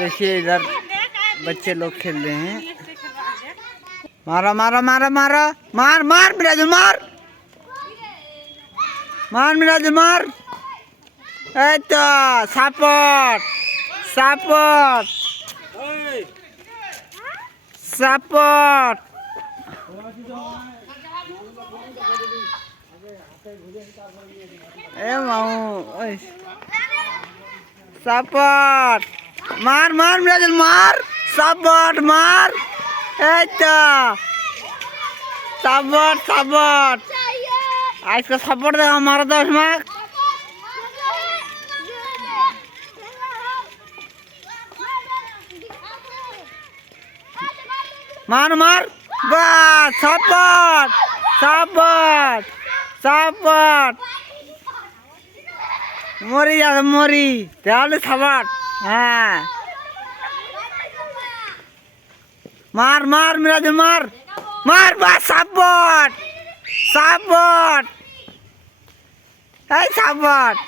देखिए इधर बच्चे लोग खेल रहे हैं। मारो मारो मारो मारो मार मार मिराजुल मार मार मिराजुल मार। এই তো সাপোর্ট সাপোর্ট সাপোর্ট। এ মামু ওই সাপোর্ট মার মার মিরাজুল মার সাপোর্ট মার। এই তো সাপোর্ট সাপোর্ট আজকে সাপোর্ট দেখা মারো 10 মার্ক। मार मार बस सपोर्ट सपोर्ट सपोर्ट मरी जा मरी তাহলে सपोर्ट। हाँ मार मार मिराजुल मार मार बस सपोर्ट सपोर्ट है सपोर्ट।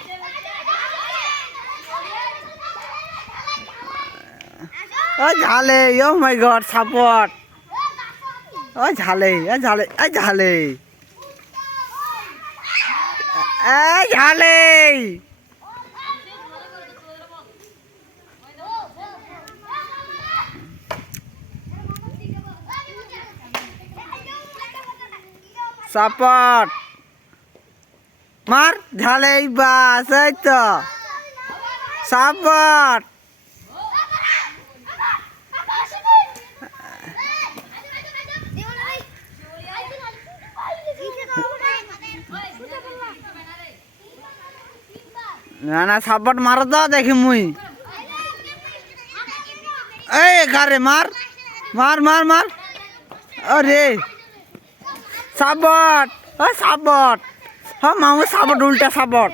ओ झाले ओ माय गॉड सपोर्ट ओ झाले ओ झाले ओ झाले ए झाले। सपोर्ट मार झाले बस এই তো सपोर्ट। না না সাপোর্ট মারো তো দেখি মুই। এই গারে মার মার মার মার। আরে সাপোর্ট ও সাপোর্ট হ্যাঁ মামু সাপোর্ট উল্টা সাপোর্ট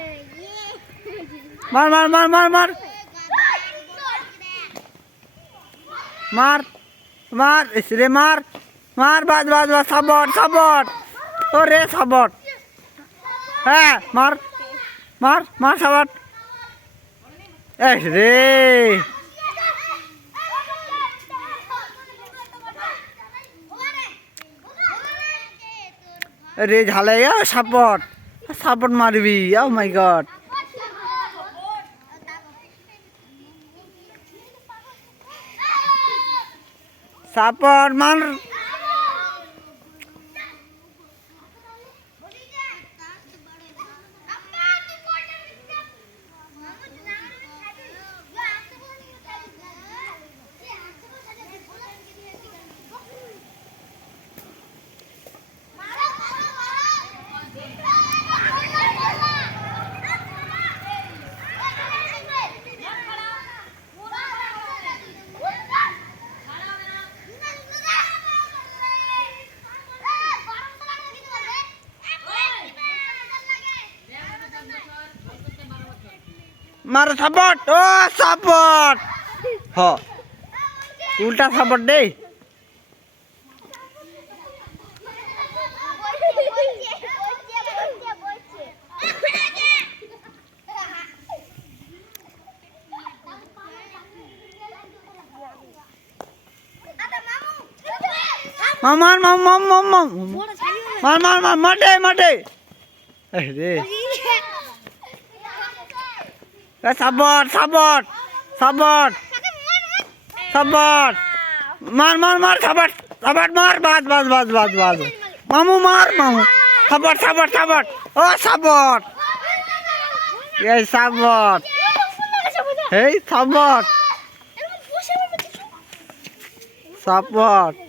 মার মার মার মার মার মার মার ইসরে মার মার বাজ বাজ বাজ সাপোর্ট সাপোর্ট। ও রে সাপোর্ট হ্যাঁ মার मार मार सपोर्ट। रे रे झाले सपोर्ट सपोर्ट मारबी। ओ माय गॉड सपोर्ट मार। मारो सपोर्ट ओ सपोर्ट हो उल्टा सपोर्ट दे। मार मार मार मार मार मार मार मार मटे मटे। अरे सपोर्ट सपोर्ट सपोर्ट सपोर्ट मार मार मार सपोर्ट सपोर्ट मार बस बस बस बस बस मामू मार मामू सपोर्ट सपोर्ट सपोर्ट ओ सपोर्ट ये सपोर्ट हे सपोर्ट सपोर्ट।